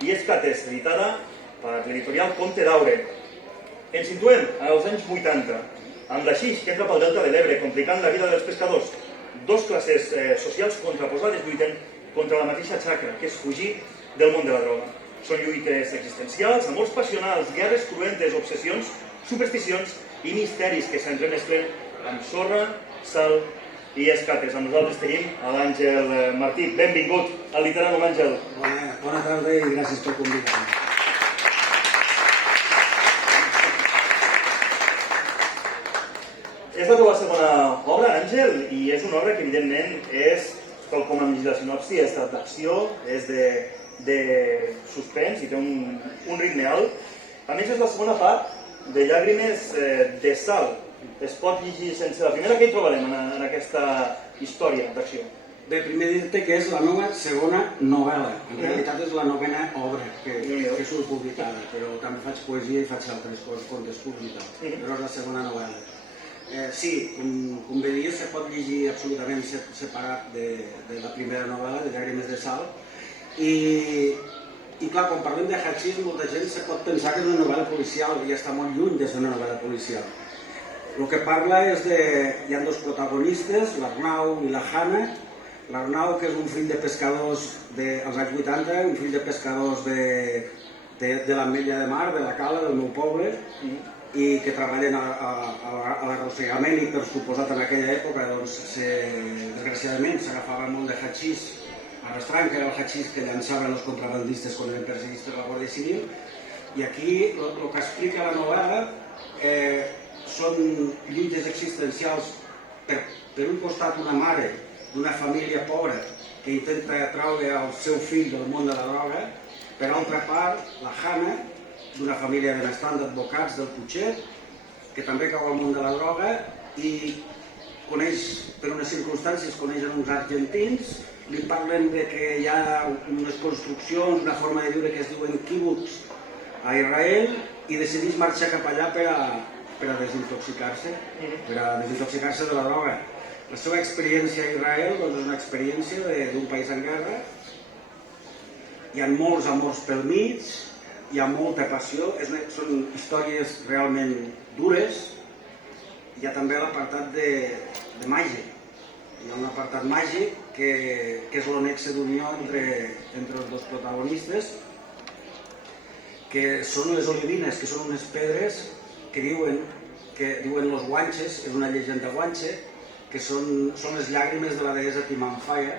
i Escates, editada per l'editorial Comte d'Aure. Ens situem als anys 80, amb la Xix que entra pel delta de l'Ebre, complicant la vida dels pescadors. Dos classes socials contraposades lluiten contra la mateixa xacra, que és fugir del món de la droga. Són lluites existencials, amors passionals, guerres cruentes, obsessions, supersticions i misteris que s'entremesclen amb sorra, sal i escates. Amb nosaltres tenim l'Àngel Martí. Benvingut al Literal, Àngel. Bona tarda i gràcies per convidar-me. És la teva segona obra, Àngel, i és una obra que evidentment és, tal com hem llegit la sinopsi, és d'acció, és de suspens i té un ritme alt. A més, és la segona part de Llàgrimes de sal. Es pot llegir sense la primera? Què hi trobarem en aquesta història d'acció? Bé, primer dir-te que és la meva segona novel·la. En realitat és la novena obra que surt publicada, però també faig poesia i faig altres contes publicats, però és la segona novel·la. Sí, com bé dius, se pot llegir absolutament separat de la primera novel·la, de Llàgrimes de sal, i clar, quan parlem de hachís, molta gent se pot pensar que és una novel·la policial i està molt lluny de ser una novel·la policial. El que parla és de... Hi ha dos protagonistes, l'Arnau i la Hanna. L'Arnau, que és un fill de pescadors dels anys 80, un fill de pescadors de l'Ametlla de Mar, de la Cala, del meu poble, i que treballen a l'arrossegament i per suposat en aquella època, doncs, desgraciadament, s'agafava molt de hachís arrastrant, que era el hachís que llançaven els contrabandistes quan eren perseguits per la Guàrdia Civil. I aquí el que explica la novel·la són lluites existencials per un costat una mare d'una família pobra que intenta traure el seu fill del món de la droga, per altra part la Hanna, d'una família benestant d'advocats del Putxet, que també cau al món de la droga i coneix, per unes circumstàncies, coneixen uns argentins, li parlen de que hi ha unes construccions, una forma de viure que es diuen quibuts a Israel, i decideix marxar cap allà per a desintoxicar-se, de la droga. La seva experiència a Israel és una experiència d'un país en guerra, hi ha molts amors pel mig, hi ha molta passió, són històries realment dures. Hi ha també l'apartat de màgic. Hi ha un apartat màgic que és el nexe d'unió entre els dos protagonistes, que són les olivines, que són unes pedres que diuen los guanches, és una llegenda guanche, que són les llàgrimes de la deessa Timanfaya,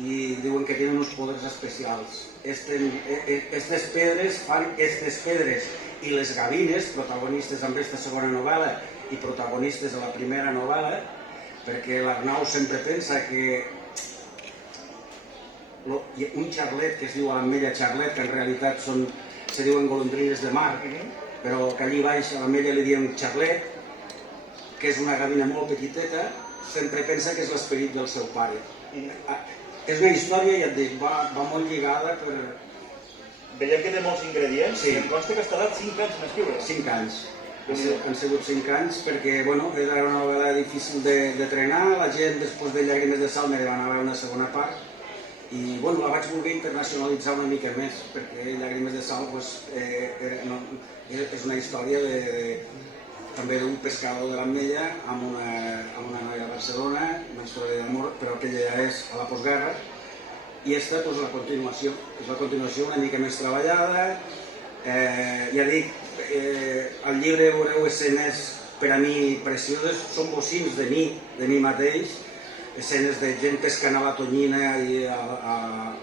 i diuen que tenen uns poders especials. Aquestes pedres fan aquestes pedres, i les gavines, protagonistes amb aquesta segona novel·la i protagonistes de la primera novel·la, perquè l'Arnau sempre pensa que un xarlet que es diu l'Ametlla xarlet, que en realitat se diuen golondrines de mar, però que allí baix a l'Ametlla li diuen xarlet, que és una gavina molt petiteta, sempre pensa que és l'esperit del seu pare. És una història, ja et dic, va molt lligada per... Veiem que té molts ingredients. Sí. Em consta que has tardat 5 anys en escriure. 5 anys. Han sigut 5 anys perquè, bueno, era una novel·la difícil de trenar. La gent, després de Llàgrimes de sal, me demanava una segona part. I, bueno, la vaig voler internacionalitzar una mica més, perquè Llàgrimes de sal és una història també d'un pescador de l'Ametlla amb una noia a Barcelona, una història d'amor, però aquella ja és a la postguerra, i aquesta és la continuació, una mica més treballada. Ja dic, al llibre veureu escenes per a mi precioses, són bocins de mi mateix, escenes de gent pescant a la tonyina i a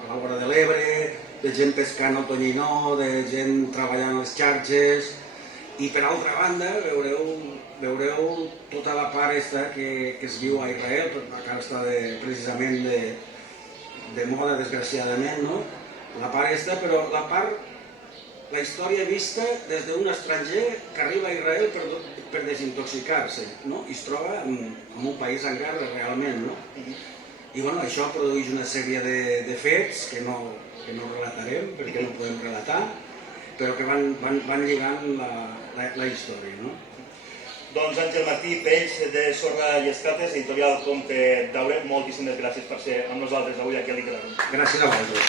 la vora de l'Ebre, de gent pescant al tonyinó, de gent treballant a les xarxes. I per altra banda veureu tota la part que es viu a Israel, que ara està precisament de moda, desgraciadament, no? La part aquesta, però la història vista des d'un estranger que arriba a Israel per desintoxicar-se, no? I es troba en un país en guerra realment, no? I bueno, això produeix una sèrie de fets que no relatarem perquè no podem relatar, però que van lligant la història, no? Doncs Àngel Martí, Peix de Sorra i Escates, editorial Comte d'Aure, moltíssimes gràcies per ser amb nosaltres avui aquí a l'Icalarun. Gràcies a vosaltres.